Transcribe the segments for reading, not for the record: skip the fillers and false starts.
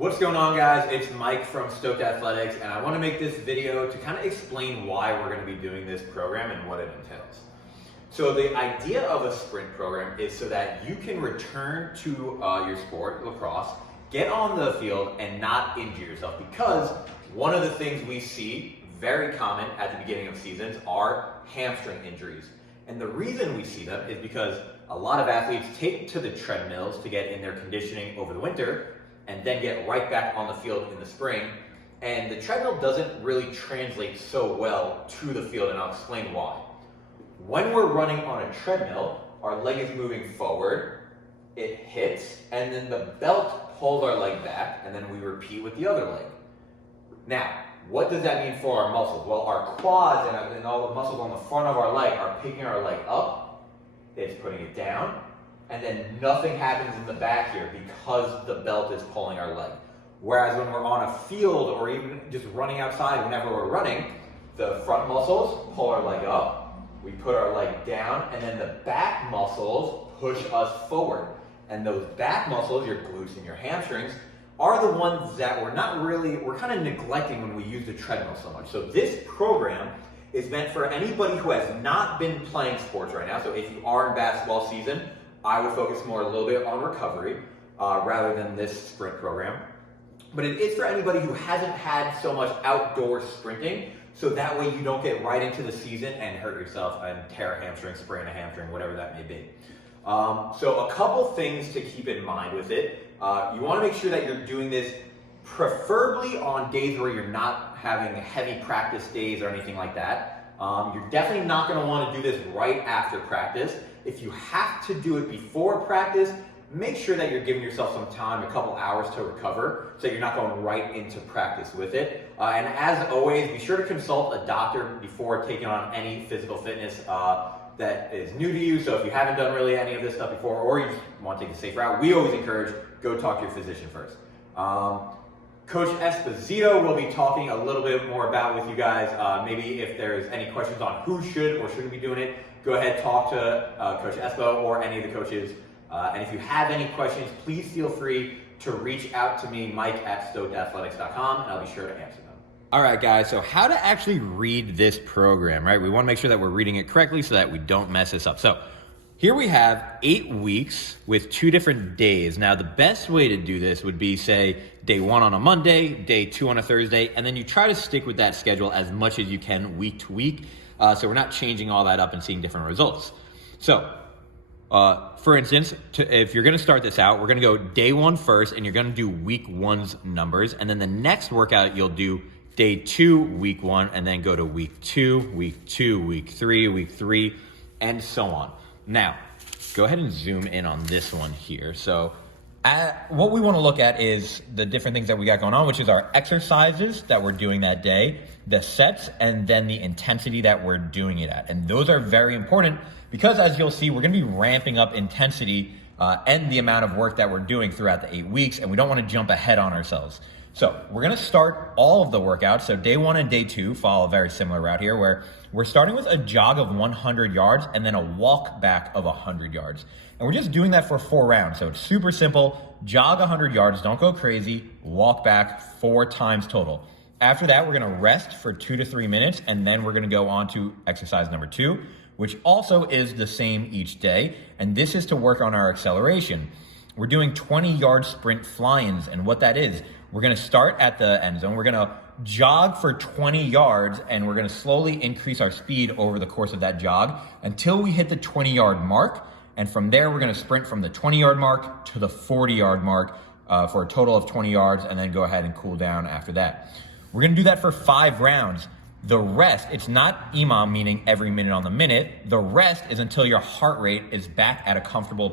What's going on, guys? It's Mike from Stoked Athletics, and I want to make this video to kind of explain why we're going to be doing this program and what it entails. So the idea of a sprint program is so that you can return to your sport, lacrosse, get on the field and not injure yourself, because one of the things we see very common at the beginning of seasons are hamstring injuries. And the reason we see them is because a lot of athletes take to the treadmills to get in their conditioning over the winter and then get right back on the field in the spring. And the treadmill doesn't really translate so well to the field, and I'll explain why. When we're running on a treadmill, our leg is moving forward, it hits, and then the belt pulls our leg back, and then we repeat with the other leg. Now, what does that mean for our muscles? Well, our quads and all the muscles on the front of our leg are picking our leg up, it's putting it down, and then nothing happens in the back here because the belt is pulling our leg. Whereas when we're on a field or even just running outside, whenever we're running, the front muscles pull our leg up, we put our leg down, and then the back muscles push us forward. And those back muscles, your glutes and your hamstrings, are the ones that we're kind of neglecting when we use the treadmill so much. So this program is meant for anybody who has not been playing sports right now. So if you are in basketball season, I would focus more a little bit on recovery rather than this sprint program. But it is for anybody who hasn't had so much outdoor sprinting, so that way you don't get right into the season and hurt yourself and tear a hamstring, sprain a hamstring, whatever that may be. So a couple things to keep in mind with it. You want to make sure that you're doing this preferably on days where you're not having heavy practice days or anything like that. You're definitely not going to want to do this right after practice. If you have to do it before practice, make sure that you're giving yourself some time, a couple hours to recover, so you're not going right into practice with it. And as always, be sure to consult a doctor before taking on any physical fitness that is new to you. So if you haven't done really any of this stuff before, or you just want to take a safe route, we always encourage go talk to your physician first. Coach Esposito will be talking a little bit more about with you guys. Maybe if there's any questions on who should or shouldn't be doing it, go ahead, talk to Coach Espo or any of the coaches. And if you have any questions, please feel free to reach out to me, Mike at stokedathletics.com, and I'll be sure to answer them. All right, guys, so how to actually read this program, right? We want to make sure that we're reading it correctly so that we don't mess this up. So here we have 8 weeks with 2 different days. Now, the best way to do this would be, say, day 1 on a Monday, day 2 on a Thursday, and then you try to stick with that schedule as much as you can week to week, so we're not changing all that up and seeing different results. So, for instance, if you're going to start this out, we're going to go day 1 first, and you're going to do week 1's numbers, and then the next workout you'll do day 2, week 1, and then go to week 2, week 2, week 3, week 3, and so on. Now, go ahead and zoom in on this one here. So what we want to look at is the different things that we got going on, which is our exercises that we're doing that day, the sets, and then the intensity that we're doing it at. And those are very important because, as you'll see, we're going to be ramping up intensity and the amount of work that we're doing throughout the 8 weeks, and we don't want to jump ahead on ourselves. So we're going to start all of the workouts. So day 1 and day 2 follow a very similar route here, where we're starting with a jog of 100 yards and then a walk back of 100 yards. And we're just doing that for 4 rounds. So it's super simple. Jog 100 yards, don't go crazy, walk back 4 times total. After that, we're going to rest for 2 to 3 minutes, and then we're going to go on to exercise number 2, which also is the same each day. And this is to work on our acceleration. We're doing 20-yard sprint fly-ins, and what that is, we're going to start at the end zone. We're going to jog for 20 yards, and we're going to slowly increase our speed over the course of that jog until we hit the 20-yard mark. And from there, we're going to sprint from the 20-yard mark to the 40-yard mark for a total of 20 yards, and then go ahead and cool down after that. We're going to do that for 5 rounds. The rest, it's not EMOM, meaning every minute on the minute. The rest is until your heart rate is back at a comfortable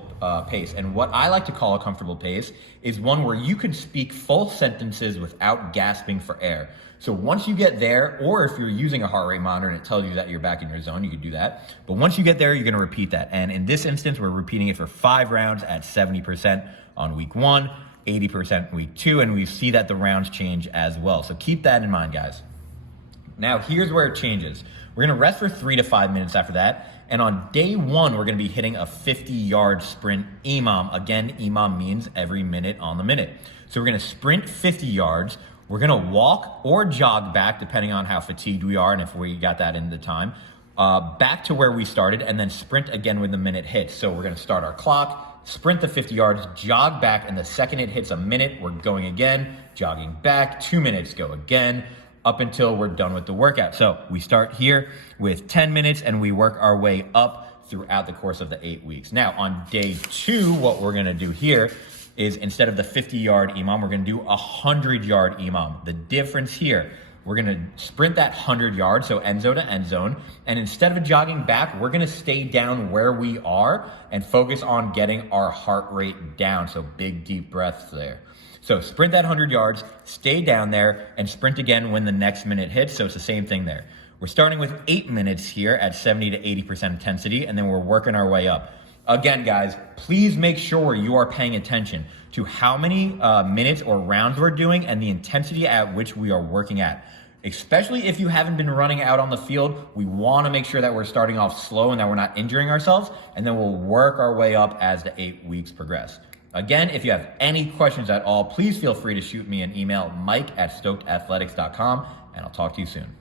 pace. And what I like to call a comfortable pace is one where you can speak full sentences without gasping for air. So once you get there, or if you're using a heart rate monitor and it tells you that you're back in your zone, you can do that. But once you get there, you're going to repeat that. And in this instance, we're repeating it for 5 rounds at 70% on week 1, 80% week 2, and we see that the rounds change as well. So keep that in mind, guys. Now, here's where it changes. We're going to rest for 3 to 5 minutes after that, And on day 1, we're gonna be hitting a 50-yard sprint EMOM. Again, EMOM means every minute on the minute. So we're gonna sprint 50 yards. We're gonna walk or jog back, depending on how fatigued we are and if we got that in the time, back to where we started, and then sprint again when the minute hits. So we're gonna start our clock, sprint the 50 yards, jog back, and the second it hits a minute, we're going again, jogging back, 2 minutes, go again, up until we're done with the workout. So we start here with 10 minutes and we work our way up throughout the course of the 8 weeks. Now on day 2, what we're gonna do here is instead of the 50-yard EMOM, we're gonna do a 100-yard EMOM. The difference here, we're gonna sprint that 100 yards, so end zone to end zone, and instead of jogging back, we're gonna stay down where we are and focus on getting our heart rate down, so big deep breaths there. So sprint that 100 yards, stay down there, and sprint again when the next minute hits, so it's the same thing there. We're starting with 8 minutes here at 70 to 80% intensity, and then we're working our way up. Again, guys, please make sure you are paying attention to how many minutes or rounds we're doing and the intensity at which we are working at. Especially if you haven't been running out on the field, we wanna make sure that we're starting off slow and that we're not injuring ourselves, and then we'll work our way up as the 8 weeks progress. Again, if you have any questions at all, please feel free to shoot me an email, mike@stokedathletics.com, and I'll talk to you soon.